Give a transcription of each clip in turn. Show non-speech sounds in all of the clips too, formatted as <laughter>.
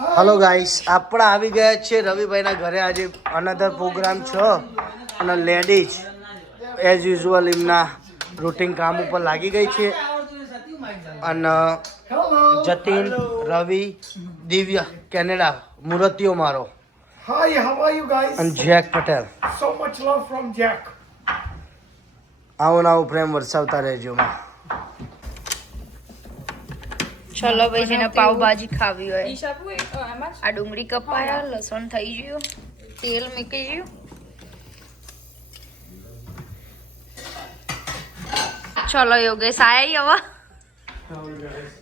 Hello guys આપણે આવી ગયા છે રવિભાઈના ઘરે આજે અનધર પ્રોગ્રામ છે. અને લેડીઝ એઝ યુઝ્યુઅલ એમના રૂટિન કામ ઉપર લાગી ગઈ છે. અને જતીન રવિ દિવ્ય કેનેડા મૂર્તિઓ મારો? અને જેક પટેલ. આવો ને આવો પ્રેમ વરસાવતા રહેજો. માં ચલો ભાઈ જેને પાવભાજી ખાવી હોય. આ ડુંગળી કપાયા લસણ થઈ ગયું તેલ મૂકી ગયું. ચલો યોગેશ આયા હવે?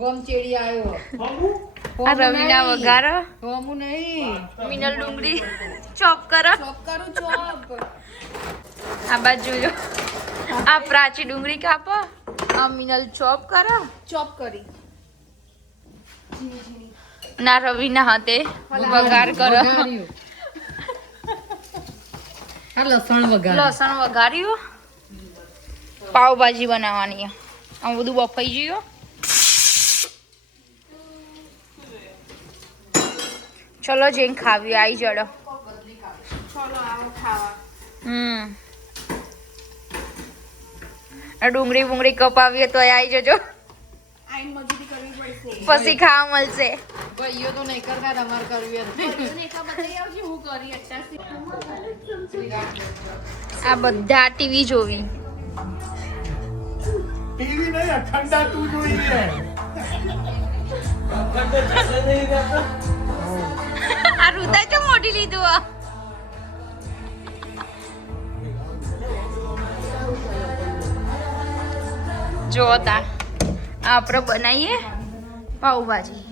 ગોમચેડી આવ્યો આ રવિના વઘાર? ગોમુ નહીં. મિનલ ડુંગળી. ચોપ કરો. ચોપ કરું ચોપ. આ બાજુ જો. આ પ્રાચી ડુંગળી કાપો. આ મિનલ ચોપ કરો. ચોપ કરી. ના રવિના હાથે વઘાર કરો. લસણ વઘાર લસણ વઘાર્યું. પાવભાજી બનાવવાની. આમ બધું બફાઈ ગયું. ચલો જઈને ખાવી આવી જડો હમ. ડુંગળી બુંગળી કપાવીએ તો આવી જજો આઈન મજૂરી કરવી પડશે પછી ખાવા મળશે. ભાઈઓ તો નહીં કરતા તમારે કરવી આ બધા ટીવી જોવી. ટીવી નહીં અખંડા તું જોઈ આ રુદા તો મોટી લીધું આ? જોતા આપણે બનાવીએ. પાવભાજી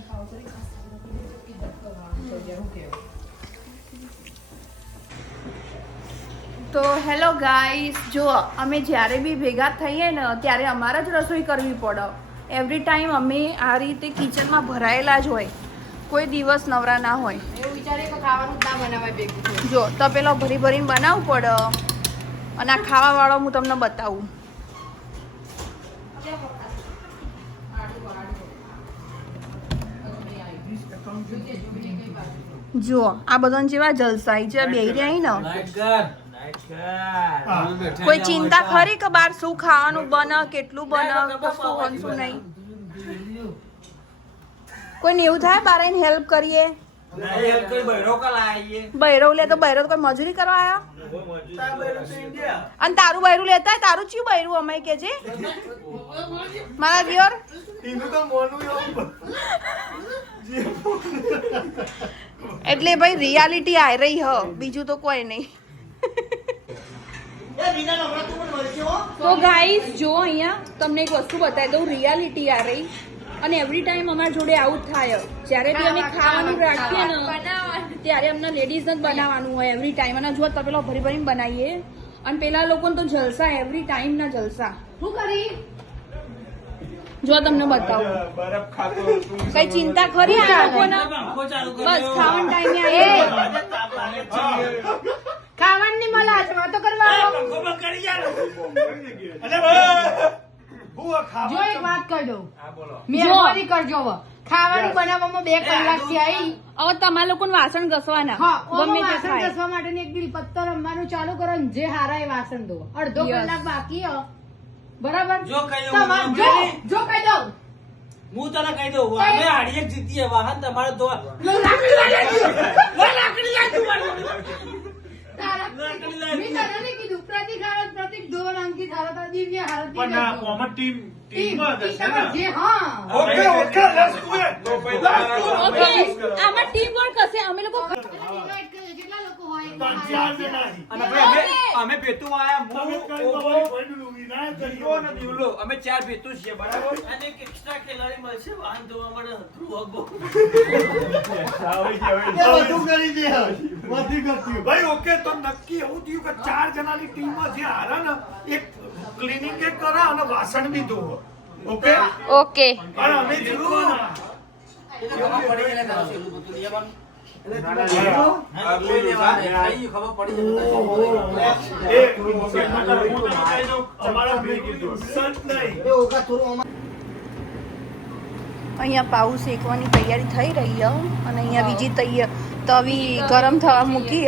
તો હેલો ગાઈસ જો અમે જ્યારે બી ભેગા થઈએ ને ત્યારે અમારે જ રસોઈ કરવી પડે. એવરી ટાઈમ અમે આ રીતે કિચનમાં ભરાયેલા જ હોય. કોઈ દિવસ નવરા ના હોય. એવું વિચારે કે ખાવાનું ના બનાવાય ભેગું જો તો પેલો ભરી ભરીને બનાવવું પડે. અને આ ખાવાવાળો હું તમને બતાવું. જો આ બધા જેવા જલસાઈ છે બે રહ્યા ને કોઈ ચિંતા ખરી કે બાર શું ખાવાનું બને કેટલું બને કશું હોય શું નહીં? કોઈને એવું થાય બાર એને હેલ્પ કરીએ? બૈરવ લે તો બૈરવ તો કોઈ મજૂરી કરવા આવ્યા અને તારું બૈરું લેતા હોય, તારું ચિયું બૈરું અમે કે છે? <laughs> મારા દિયોર? તો મોનું એવું. <laughs> એટલે ભાઈ રિયાલિટી આ રહી હ. બીજું તો કોઈ નહીં. તો ગાઈસ જો અહીંયા તમને એક વસ્તુ બતાવી દઉં રિયાલિટી આ રહી. અને એવરી ટાઈમ અમારા જોડે આવું જ થાય. જ્યારે બી અમે ખાવાનું રાખીએ ને ત્યારે અમને લેડીઝ જ બનાવવાનું હોય એવરી ટાઈમ અને જો તપેલો ભરી ભરીને બનાવીએ. અને પેલા લોકોને તો જલસા એવરી ટાઈમ ના જલસા. શું કરી? જો તમને બતાવું. કઈ ચિંતા ખરી આ લોકોને? બસ ખાવાના ટાઈમે ખાવાની મળે હાથમાં તો કરવાનો જો એક વાત કરી દઉં. મહેરબાની કરજો હવે. ખાવાનું બનાવવામાં બે કલાકથી આવી. હવે તમારા લોકોને વાસણ ઘસવાના. મમ્મી ગમે વાસણ થાય. ઘસવા માટેની એક દિલ પત્તો રમવાનું ચાલુ કરો ને જે હારા એ વાસણ દો અડધો. કલાક બાકી હો. બરાબર? જો કહી દઉં, જો જો કહી દઉં. હું તને કહી દઉં અમે હાડીએ જીતીએ વાહન તમારે તો લાકડી નહીં કીધું. પ્રતિક હારત પ્રતિક ધોવન અંકિત હારત દિવ્ય હારત પણ ના કોમન ટીમ ટીમ ટીમમાં જ હશે ને? જે હા. Okay okay let's do it okay આમાં ટીમ વર્ક હશે. અમે લોકો કેટલા લોકો હોય ત્રણ ચાર જણા હી. અને અમે અમે ભેતું આયા હું કઈ ઓપો, તમારી કોઈનું વિનાયક કરી દીવો અને દીવલો અમે ચાર ભેતું છીએ બરાબર? અને એક એક્સ્ટ્રા ખેલાડી મળશે વાહન ધોવા માટે હથરું અગો ભાઈ ઓકે તો નક્કી એવું થયું કે ચાર જણાની ટીમમાં જે હારે ને એક ક્લિનિંગ એ કરે અને વાસણ બી ધોવે. ઓકે? ઓકે. અને અમે જીતવાના એ અમારા ભેગી સંત નહીં અહીંયા પાઉ શેકવાની તૈયારી થઈ રહી છે અને અહીંયા બીજી તૈયાર તવી ગરમ થવા મૂકી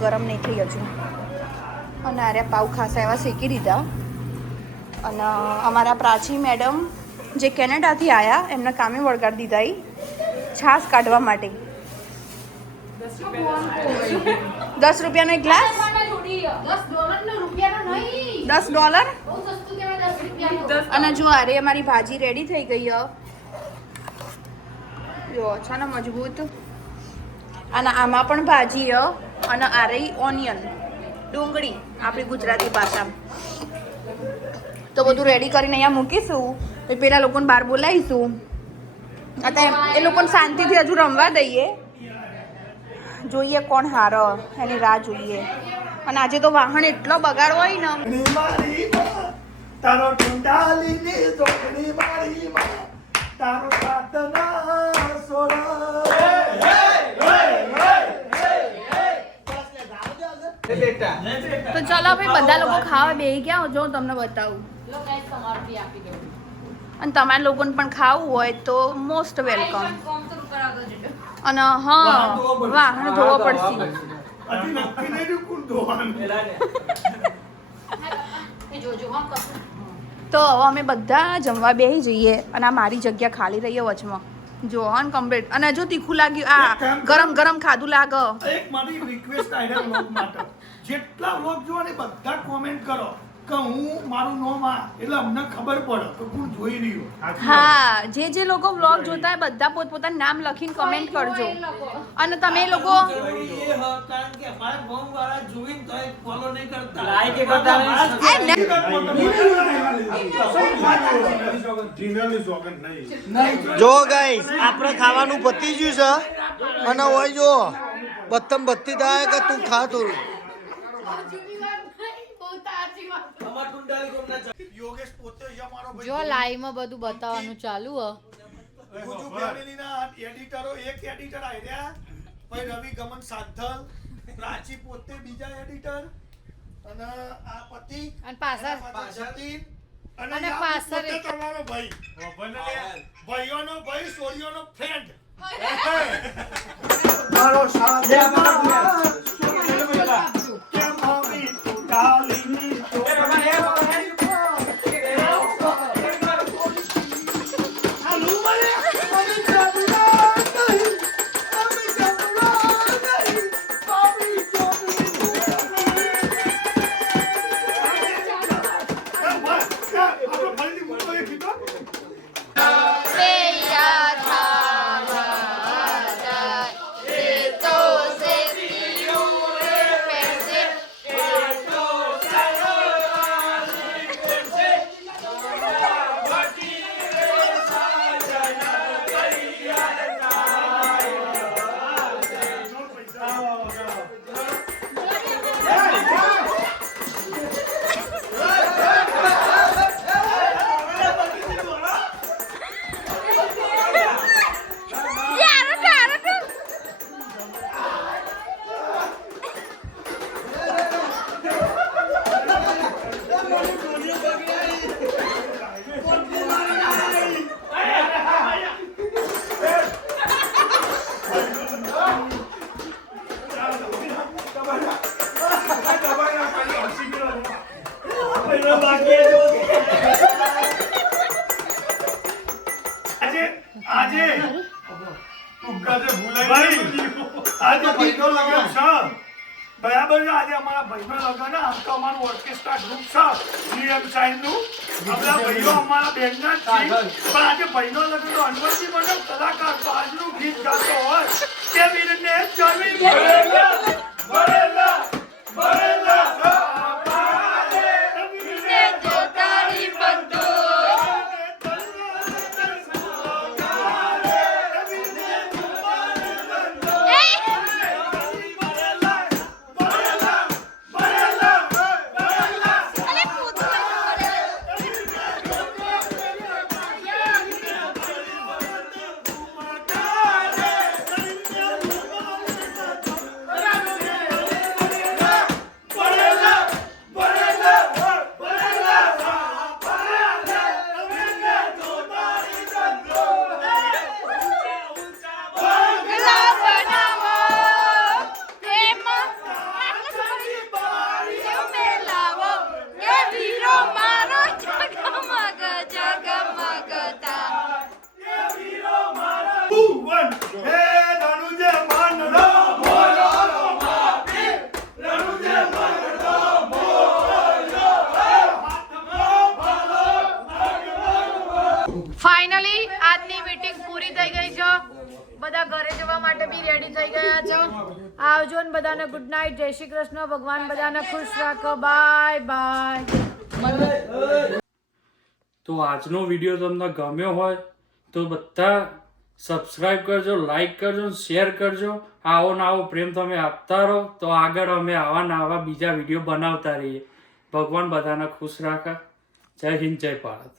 ગરમ નહીં થઈ હજુ. અને આરે પાઉ ખાસા એવા શેકી દીધા. અને અમારા પ્રાચી મેડમ જે કેનેડાથી આવ્યા એમને કામે વળગાડી દીધા છાશ કાઢવા માટે. દસ રૂપિયાનો એક ગ્લાસ? દસ ડોલર? અને જો અરે, અમારી ભાજી રેડી થઈ ગઈ જો છે ને મજબૂત. અને આમાં પણ ભાજી અને આરે ઓનિયન ડુંગળી, આપણી ગુજરાતી ભાષામાં. તો બધું રેડી કરીને અહીંયા મૂકીશું. તો પેલા લોકોને બહાર બોલાવીશું. અત્યારે એ લોકોને શાંતિથી હજુ રમવા દઈએ. જોઈએ કોણ હારો એની રાહ જોઈએ. અને આજે તો વાહન એટલો બગાડ હોય ને. તારો મારી તો ચલો ભાઈ બધા લોકો ખાવા બે ગયા જો હું તમને બતાવું. અને તમારા લોકોને પણ ખાવું હોય તો મોસ્ટ વેલકમ. અને હા વાહન ધોવો પડશે. તો હવે અમે બધા જમવા બેસી જઈએ અને આ મારી જગ્યા ખાલી રહી વચમાં. જો હન કમ્પ્લીટ અને જો તીખું લાગ્યું. આ ગરમ ગરમ ખાધું લાગે. એક મારી રિક્વેસ્ટ વ્લોગ માટે. જેટલા વ્લોગ જોવા બધા કોમેન્ટ કરો. કે હું મારું નોમ આ એટલે અમને ખબર પડે કે કોણ જોઈ રહ્યું હા જે જે લોકો વ્લોગ જોતા હોય બધા પોતપોતાનું નામ લખીને કમેન્ટ કરજો અને તમે લોકો જરૂરી એ હ, કારણ કે અમારા ગામ વાળા જોઈને તોય follow નહીં કરતા. Like કરતા નહીં. જો ગાઈસ આપણે ખાવાનું પતી ગયું છે અને હોય જો બત્તમ બત્તી થાય કે તું ખા થોડું જૂની વાત નહીં, બહુ તાજી વાત. અમાર ટુંડાલી ગામના ચ- યોગેશ પોતે છે અમારો ભાઈ. જો લાઈવમાં બધું બતાવવાનું ચાલુ હ. ગુજુ ફેમિલીના એડિટરો એક એડિટર આવ્યા પછી રવિ ગમન સાધલ પ્રાચી પોતે બીજા એડિટર અને આ પતિ અને પાછળ જતીન અને પાછળ તમારો ભાઈ. ભાઈઓનો ભાઈ સોળીઓનો ફ્રેન્ડ <laughs> મારો સાથ ગઈ. આજે ભાઈનો લગન. છે. બરાબર છે આજે અમારા ભાઈનો લગન. આમ તો અમારું ઓર્કેસ્ટ્રા ગ્રુપ છે. જીએમ સાઈનનું. આપણા ભાઈઓ અમારા બેનના જ છે. પણ આજે ભાઈનો લગન તો અનવરથી મને કલાકાર તો આજનું ગીત ગાતો હોય. રેડી થઈ ગયા છો? આવજો ને બધાને ગુડ નાઇટ જય શ્રી કૃષ્ણ. ભગવાન બધાને ખુશ રાખો. બાય બાય તો આજનો વીડિયો તમને ગમ્યો હોય તો બધા સબસ્ક્રાઈબ કરજો લાઈક કરજો શેર કરજો. આવો ને આવો પ્રેમ તમે આપતા રહો. તો આગળ અમે આવા ને આવા બીજા વીડિયો બનાવતા રહીએ. ભગવાન બધાને ખુશ રાખે. જય હિન્દ, જય ભારત.